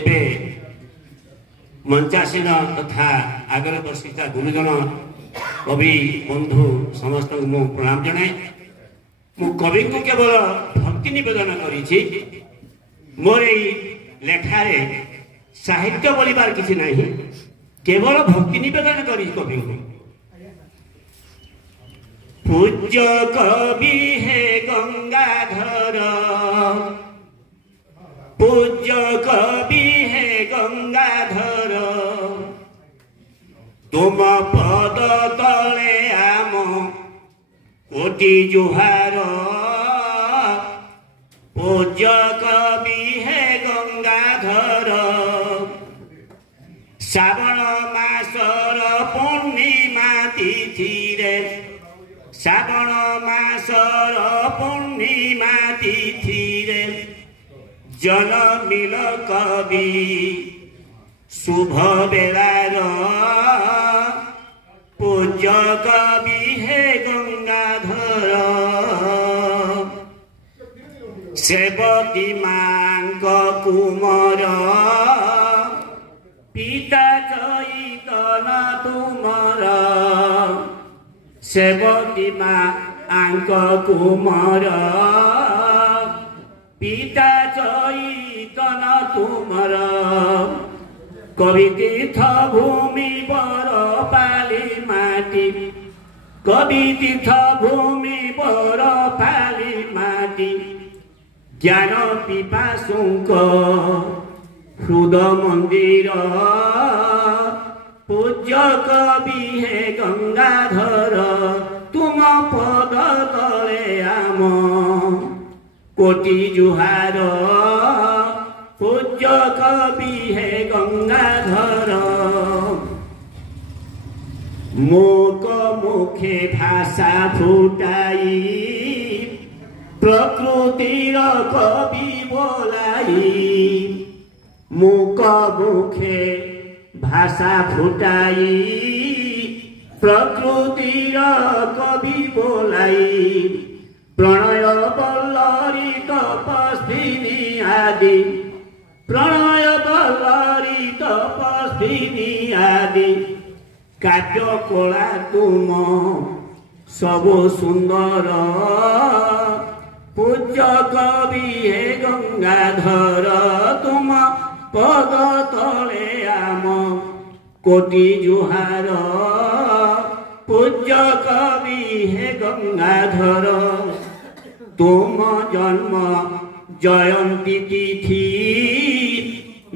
एबे मंचासीन तथा आगर बसिता गुरुजन कवि बंधु समस्त मु प्रणाम जनाए। मु कवि को केवल भक्ति निवेदन करी मोर लेखारे साहित्य बोलिबार किसी नहीं, केवल भक्ति निवेदन करी कवि को। पूज्य कवि हे गंगाधर, पूज्य कवि हे गंगाधर, तुम पद तले आम कोटि जुहार। पूज्य कवि हे गंगाधर, श्रावण मासर पूर्णिमा तिथि रे, श्रावण मासर पूर्णिमा तिथि रे जन्मिल कवि शुभ बेलार। पूज्य कवि हे गंगाधर, सेवती मांग कुमर, पिता चैतन तुमर। सेवती मांग कुमर, पिता चैतन तुमर। कवि तीर्थ भूमि बर पाली माटी, कवि तीर्थ भूमि बर पाली माटी। ज्ञान पिपासुक हृद मंदिर। पूज्य कवि हे गंगाधर, तुम पद तले आम कोटि जुहार। पूज्य कवि हे गंगाधर, मूक मुखे भाषा फुटाई प्रकृतिर कवि बोलाई। मूक मुखे भाषा फुटाई प्रकृतिर कवि बोलाई। प्रणय बल्लरी तपस्विनी आदि, प्रणय बल्लरी तपस्विनी आदि। काव्य कला तुम सबु सुंदर। पूज्य कवि हे गंगाधर, तुम पद तले आम कोटि जुहार। पूज्य कवि हे गंगाधर, तुम जन्म जयंती तिथि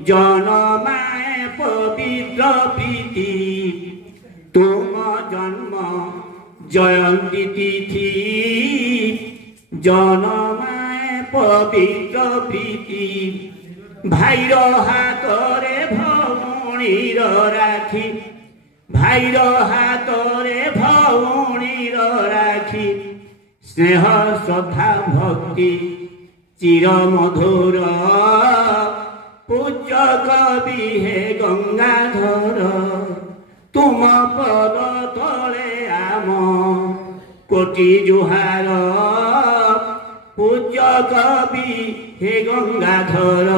जनमाए पवित्र प्रीति। तुम जन्म जयंती तिथि जनमाए पवित्र प्रीति। भाईर हातरे भौणीर राखी, भाईर हातरे भौणीर राखी। स्नेह श्रद्धा भक्ति चिर मधुर। पूज्य कवि हे गंगाधर, तुम पद तले आम कोटि जुहार। पूज्य कवि हे गंगाधर,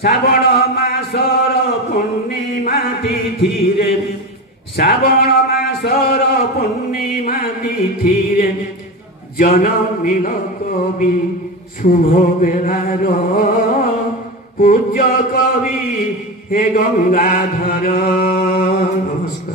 श्रावण मासर पूर्णिमा तिथि रे, श्रावण मासर पूर्णिमा तिथि रे जन्मिल कवि शुभ बेलार। पूज्य कवि हे गंगाधर। नमस्कार।